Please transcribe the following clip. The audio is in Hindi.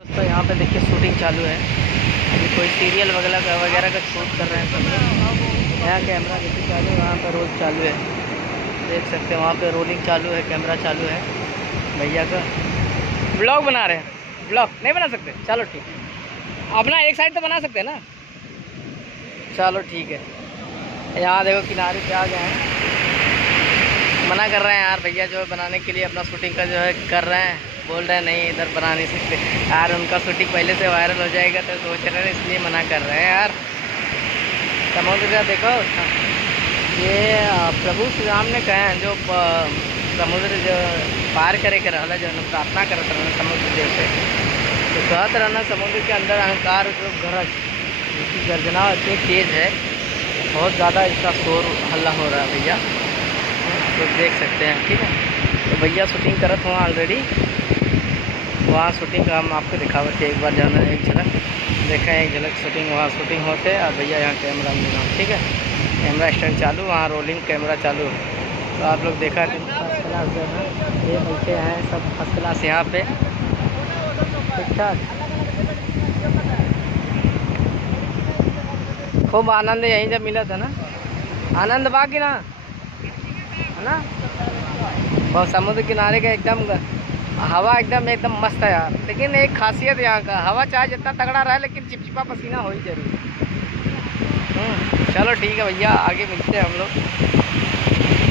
दोस्तों यहाँ पे देखिए शूटिंग चालू है। अभी कोई सीरियल वगैरह का शूट कर रहे हैं सब लोग। यहाँ कैमरा देखिए चालू है, वहाँ पर रोल चालू है, देख सकते हैं। वहाँ पे रोलिंग चालू है, कैमरा चालू है। भैया का ब्लॉग बना रहे हैं। ब्लॉग नहीं बना सकते, चलो ठीक है। अपना एक साइड तो बना सकते हैं ना, चलो ठीक है। यहाँ देखो किनारे पे आ गए हैं, मना कर रहे हैं यार भैया जो है बनाने के लिए अपना शूटिंग का जो है कर रहे हैं। बोल रहे हैं नहीं इधर बना नहीं सकते यार, उनका शूटिंग पहले से वायरल हो जाएगा तो सोच रहे हैं, इसलिए मना कर रहे हैं यार। समुद्र का देखो, ये प्रभु श्री राम ने कहे हैं जो समुद्र जो पार करे के रहना, जो प्रार्थना करते रहना समुद्र देव से, तो कहते रहना समुद्र के अंदर अहंकार जो गरज, इसकी गर्जना इतनी तेज़ है, बहुत ज़्यादा इसका शोर हल्ला हो रहा है भैया, तो देख सकते हैं। ठीक है, तो भैया शूटिंग करत हुआ ऑलरेडी, वहाँ शूटिंग का हम आपको दिखावे थे एक बार जाना, एक झलक देखें, एक झलक शूटिंग वहाँ शूटिंग होते और भैया यहाँ कैमरा में। ठीक है, कैमरा स्टैंड चालू, वहाँ रोलिंग कैमरा चालू है। तो आप लोग देखा कि फर्स्ट क्लास जो है ये बैठे हैं सब फर्स्ट क्लास यहाँ पे, ठीक ठाक। खूब आनंद यहीं जब मिला था ना, आनंद बाकी ना है ना। और समुद्र किनारे का एकदम हवा एकदम मस्त है यार। लेकिन एक खासियत यहाँ का, हवा चाहे जितना तगड़ा रहे लेकिन चिपचिपा पसीना हो ही जरूर। चलो ठीक है भैया, आगे मिलते हैं हम लोग।